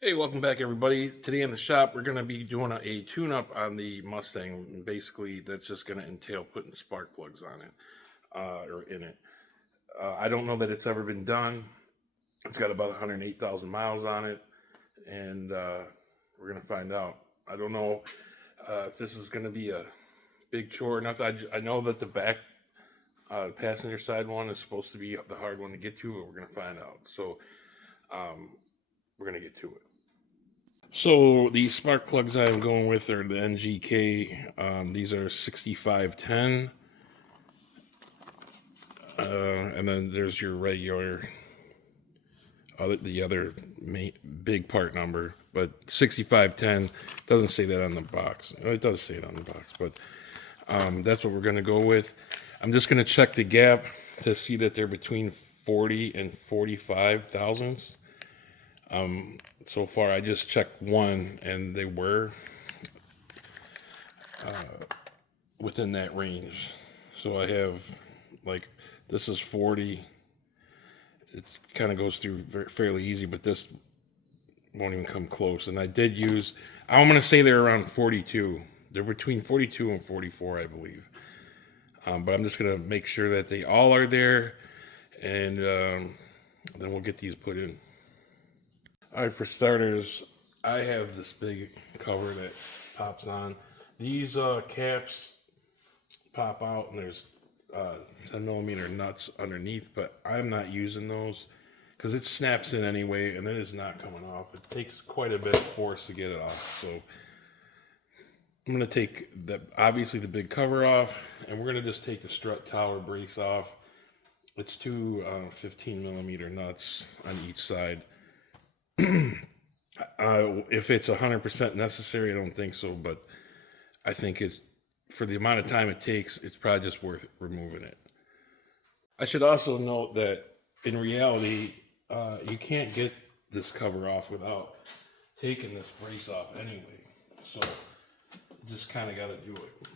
Hey, welcome back, everybody. Today in the shop, we're going to be doing a tune-up on the Mustang. And basically, that's just going to entail putting spark plugs on it, or in it. I don't know that it's ever been done. It's got about 108,000 miles on it, and we're going to find out. I don't know if this is going to be a big chore or nothing. I know that the back passenger side one is supposed to be the hard one to get to, but we're going to find out. So we're going to get to it. So the spark plugs I'm going with are the NGK. These are 6510. And then there's your regular, the other big part number. But 6510 doesn't say that on the box. It does say it on the box, but that's what we're going to go with. I'm just going to check the gap to see that they're between 40 and 45 thousandths. So far, I just checked one, and they were within that range. So I have, like, this is 40. It kind of goes through fairly easy, but this won't even come close. And I did use, I'm going to say they're around 42. They're between 42 and 44, I believe. But I'm just going to make sure that they all are there, and then we'll get these put in. All right, for starters, I have this big cover that pops on. These caps pop out, and there's 10 millimeter nuts underneath, but I'm not using those because it snaps in anyway, and it is not coming off. It takes quite a bit of force to get it off. So I'm going to take obviously the big cover off, and we're going to just take the strut tower brace off. It's two 15 millimeter nuts on each side. If it's 100% necessary, I don't think so, but I think it's, for the amount of time it takes, it's probably just worth removing it. I should also note that in reality, you can't get this cover off without taking this brace off anyway. So just kind of got to do it.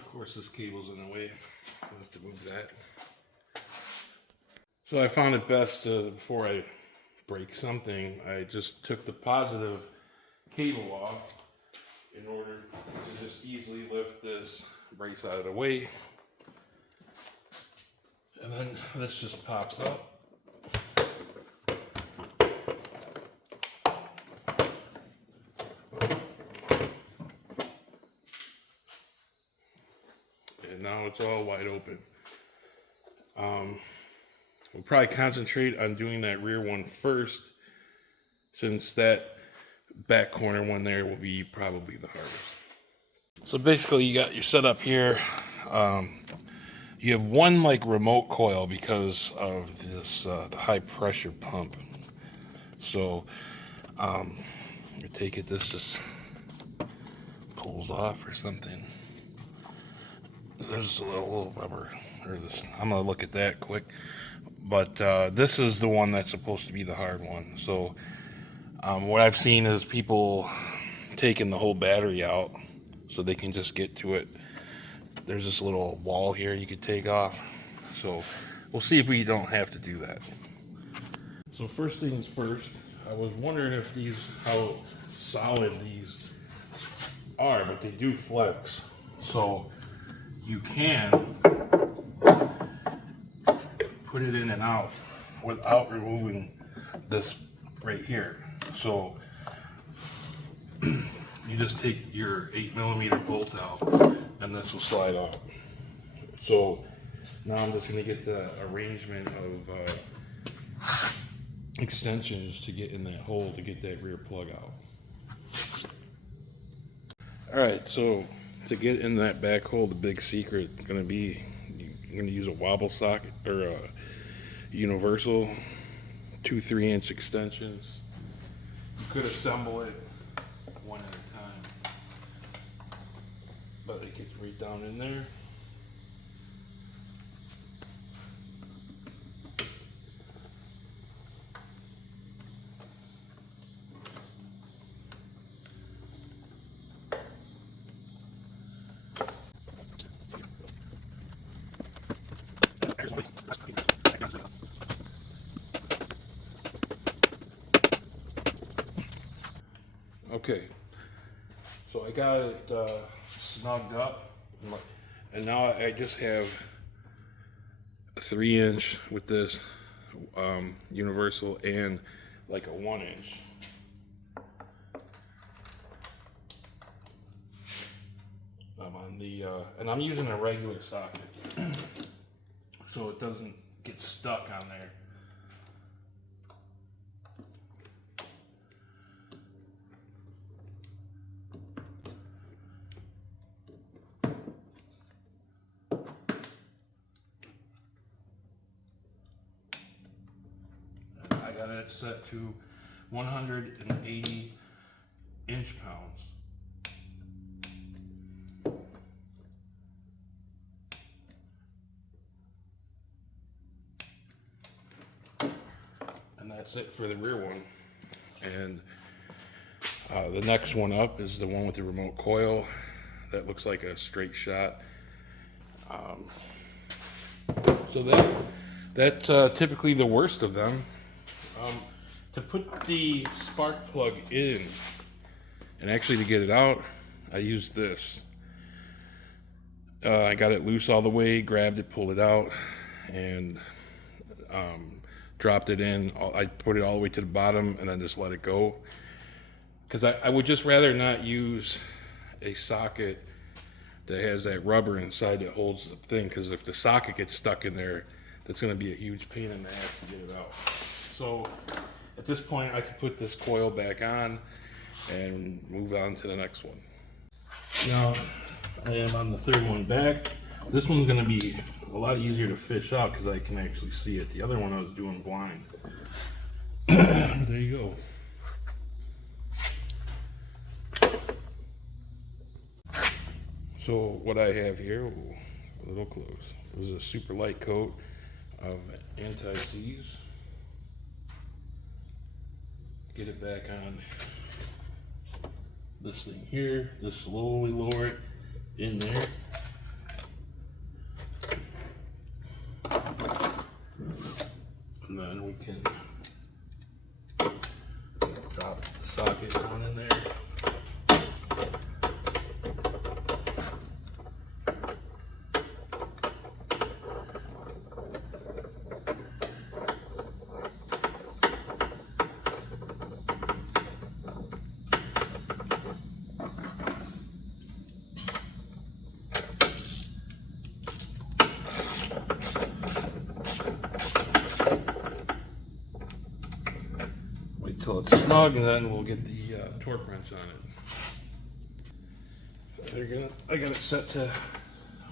Of course, this cable's in the way. I'll have to move that. So I found it best before I break something, I just took the positive cable off in order to just easily lift this brace out of the way. And then this just pops up. And now it's all wide open. We'll probably concentrate on doing that rear one first, since that back corner one there will be probably the hardest. So basically, you got your setup here. You have one like remote coil because of this the high pressure pump. So you take it, this just pulls off or something. There's a little rubber, or this. I'm gonna look at that quick. But this is the one that's supposed to be the hard one. So what I've seen is people taking the whole battery out so they can just get to it. There's this little wall here you could take off. So we'll see if we don't have to do that. So first things first, I was wondering if how solid these are, but they do flex. So you can put it in and out without removing this right here. So you just take your 8 millimeter bolt out and this will slide out. So now I'm just going to get the arrangement of extensions to get in that hole to get that rear plug out. Alright, so To get in that back hole, the big secret is going to be you're going to use a wobble socket or a universal 2-3 inch extensions. You could assemble it one at a time, but it gets right down in there. Okay, so I got it snugged up, and now I just have a 3-inch with this universal and like a 1-inch. I'm on the and I'm using a regular socket, so it doesn't get stuck on there. I got it set to 180 inch-pounds. And that's it for the rear one. And the next one up is the one with the remote coil. That looks like a straight shot. So that's typically the worst of them. To put the spark plug in, and actually to get it out, I used this. I got it loose all the way, grabbed it, pulled it out, and dropped it in. I put it all the way to the bottom and then just let it go. Because I would just rather not use a socket that has that rubber inside that holds the thing, because if the socket gets stuck in there, that's going to be a huge pain in the ass to get it out. So at this point, I could put this coil back on and move on to the next one. Now I am on the third one back. This one's going to be a lot easier to fish out because I can actually see it. The other one I was doing blind. There you go. So what I have here, a little close, was a super light coat of anti-seize. Get it back on this thing here, just slowly lower it in there. And then we can drop the socket down in there. Until it's snug, and then we'll get the torque wrench on it. I got it set to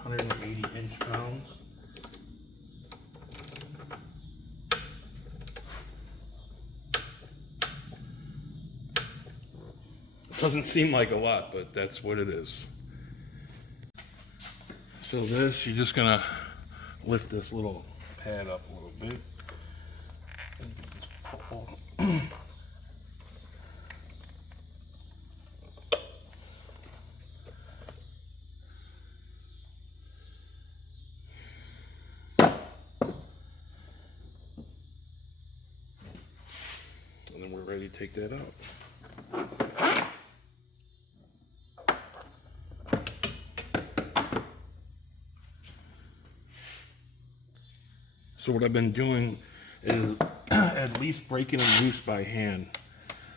180 inch-pounds. Doesn't seem like a lot, but that's what it is. So this, you're just gonna lift this little pad up a little bit. And then we're ready to take that out. So what I've been doing is at least breaking them loose by hand,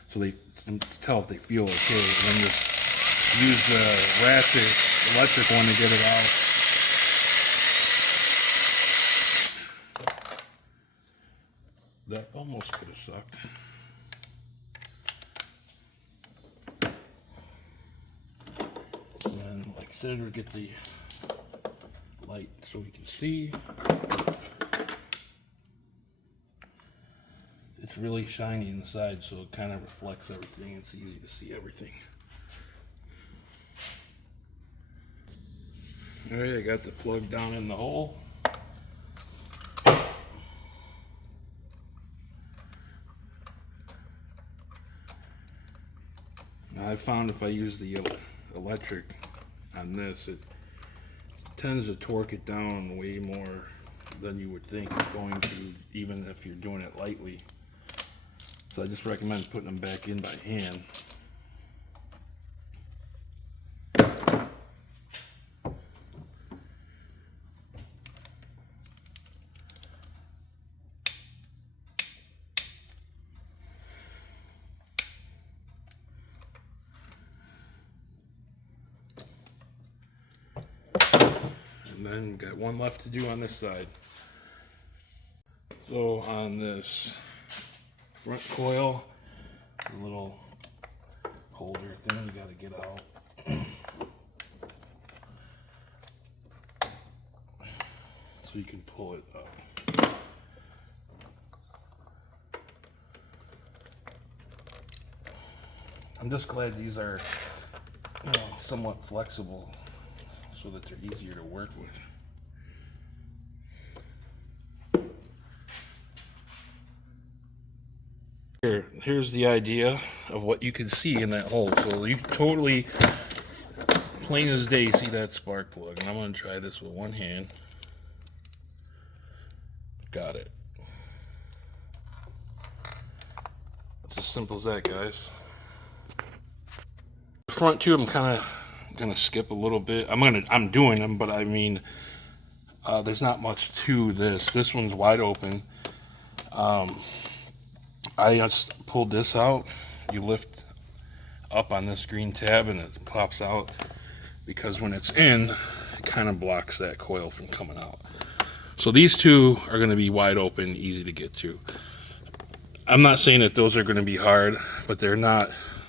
so they can tell if they feel okay, and then just use the ratchet electric one to get it out. That almost could have sucked. And then like Instead, we get the light so we can see. It's really shiny inside, so it kind of reflects everything. It's easy to see everything. Alright, I got the plug down in the hole. Now I found if I use the electric on this, it tends to torque it down way more than you would think it's going to, even if you're doing it lightly. So I just recommend putting them back in by hand. And then got one left to do on this side. So on this front coil, a little holder thing you gotta get out. So you can pull it up. I'm just glad these are, you know, somewhat flexible so that they're easier to work with. Here's the idea of what you can see in that hole. So you totally, plain as day, see that spark plug. And I'm going to try this with one hand. Got it. It's as simple as that, guys. The front two, I'm kind of going to skip a little bit. I'm doing them, but I mean, there's not much to this. This one's wide open. I just pulled this out. You lift up on this green tab and it pops out, because when it's in, it kind of blocks that coil from coming out. So these two are going to be wide open, easy to get to. I'm not saying that those are going to be hard, but they're not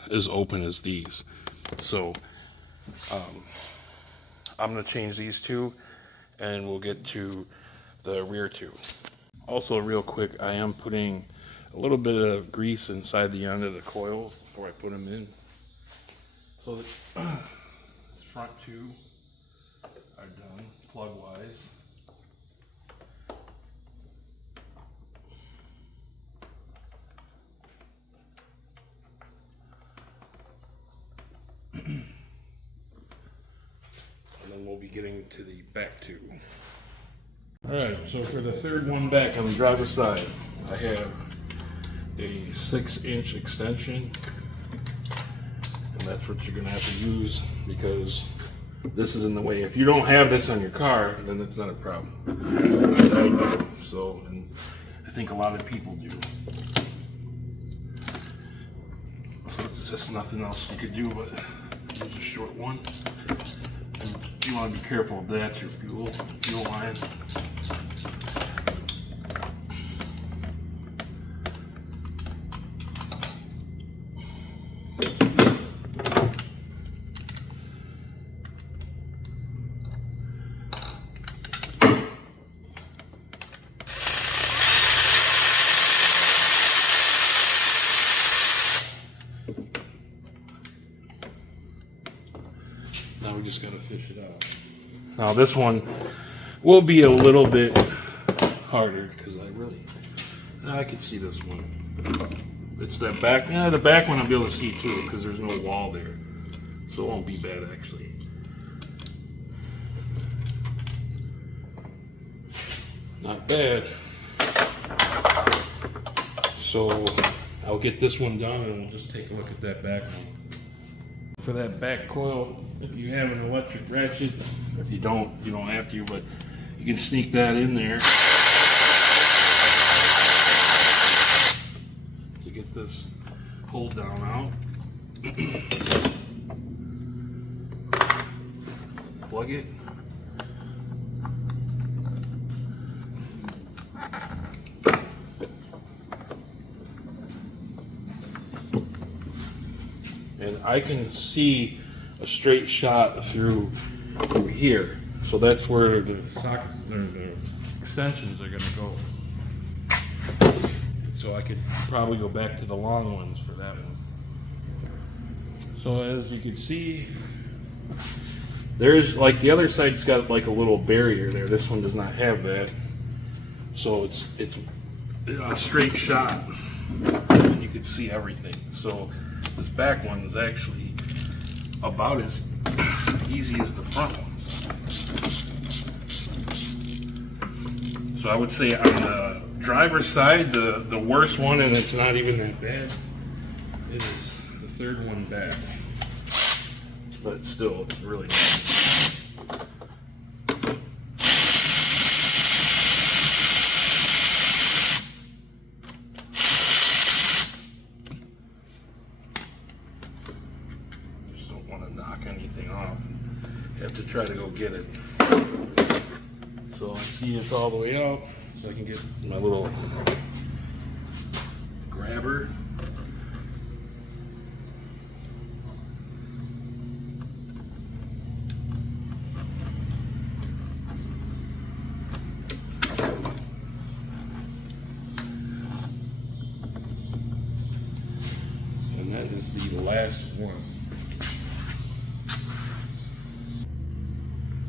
as open as these. So I'm going to change these two and we'll get to the rear two. Also, real quick, I am putting a little bit of grease inside the end of the coil before I put them in. So the front two are done plug wise. And then we'll be getting to the back two. Alright, so for the third one back on the driver's side, I have a 6-inch extension, and that's what you're going to have to use because this is in the way. If you don't have this on your car, then it's not a problem. I do. So, and I think a lot of people do. So it's just nothing else you could do but use a short one. And you want to be careful, that's your fuel line. Now we just gotta fish it out. Now this one will be a little bit harder because I can see this one. It's that back, the back one I'll be able to see too because there's no wall there. So it won't be bad actually. Not bad. So I'll get this one done and we'll just take a look at that back one. For that back coil, if you have an electric ratchet, if you don't, you don't have to, but you can sneak that in there to get this hold down out. Plug it. And I can see a straight shot through here. So that's where the sockets, the extensions are going to go. So I could probably go back to the long ones for that one. So as you can see, there's like the other side's got like a little barrier there. This one does not have that. So it's a straight shot. And you can see everything. So this back one is actually about as easy as the front ones. So I would say on the driver's side, the worst one, and it's not even that bad, it is the third one back. But still, it's really nice. Just don't want to knock anything off. You have to try to go get it. So I see it's all the way out, so I can get my little grabber. And that is the last one.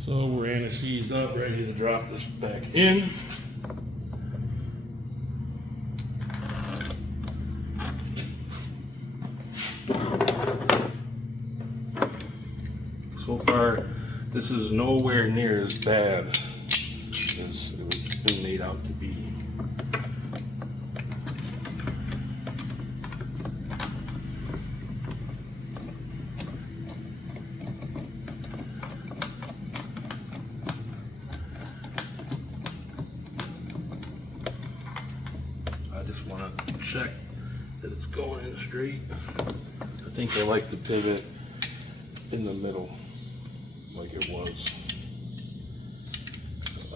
So we're anti-seized up, ready to drop this back in. So far, this is nowhere near as bad as it was being made out to be. I just want to check that it's going in straight. I think I like to pivot in the middle like it was.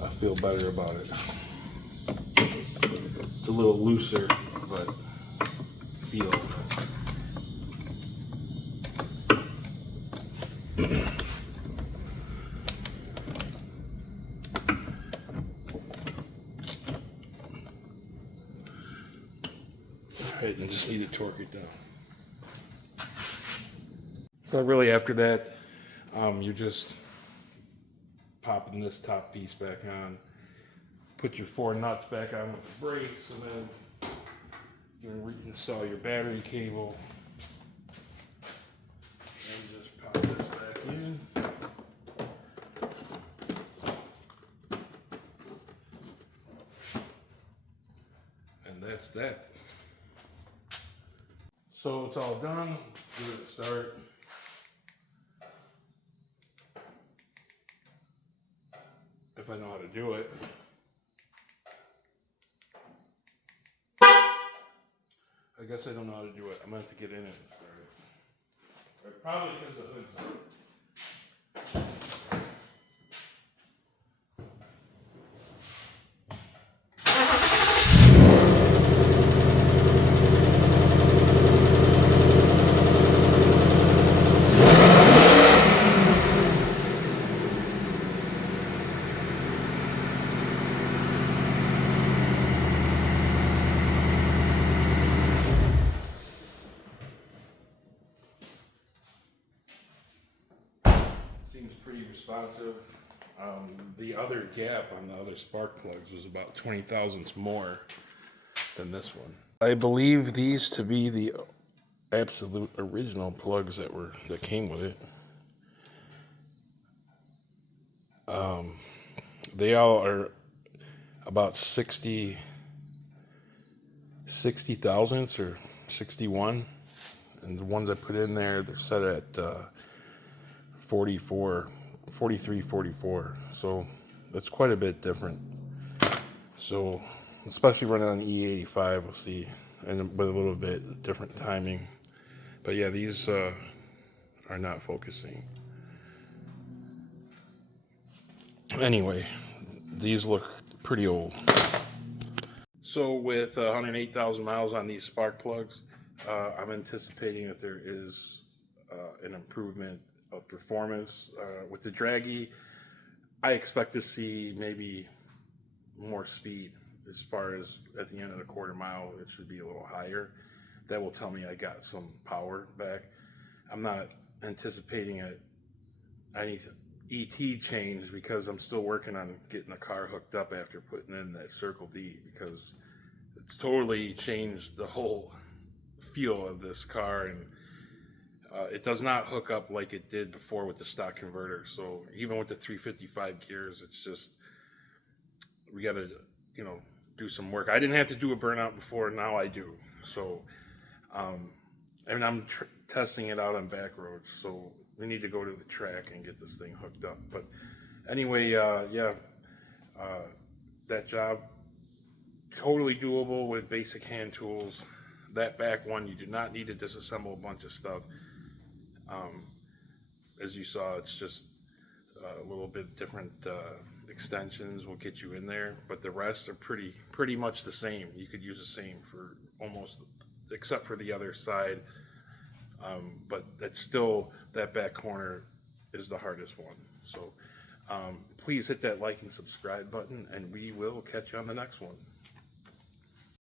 I feel better about it. It's a little looser, but feel. Alright, and just need to torque it down. So really after that, you're just popping this top piece back on, put your 4 nuts back on with the brace, and then you're going to reinstall your battery cable, and just pop this back in. And that's that. So it's all done. Give it a start. If I know how to do it. I guess I don't know how to do it. I'm going to have to get in it and start it. Probably because the hood's on. Seems pretty responsive. The other gap on the other spark plugs was about 20 thousandths more than this one. I believe these to be the absolute original plugs that came with it. They all are about 60 thousandths or 61, and the ones I put in there, they're set at 43, 44. So that's quite a bit different. So especially running on E85, we'll see, and with a little bit different timing. But yeah, these are not focusing. Anyway, these look pretty old. So with 108,000 miles on these spark plugs, I'm anticipating that there is an improvement of performance with the draggy. I expect to see maybe more speed as far as at the end of the quarter mile. It should be a little higher. That will tell me I got some power back. I'm not anticipating any ET change because I'm still working on getting the car hooked up after putting in that Circle D, because it's totally changed the whole feel of this car. And it does not hook up like it did before with the stock converter. So even with the 355 gears, it's just, we got to, you know, do some work. I didn't have to do a burnout before. Now I do. So, and I'm testing it out on back roads. So we need to go to the track and get this thing hooked up. But anyway, yeah, that job, totally doable with basic hand tools. That back one, you do not need to disassemble a bunch of stuff. Um, as you saw, it's just a little bit different extensions will get you in there, but the rest are pretty much the same. You could use the same for almost, except for the other side. But that's still, that back corner is the hardest one. So please hit that like and subscribe button, and we will catch you on the next one.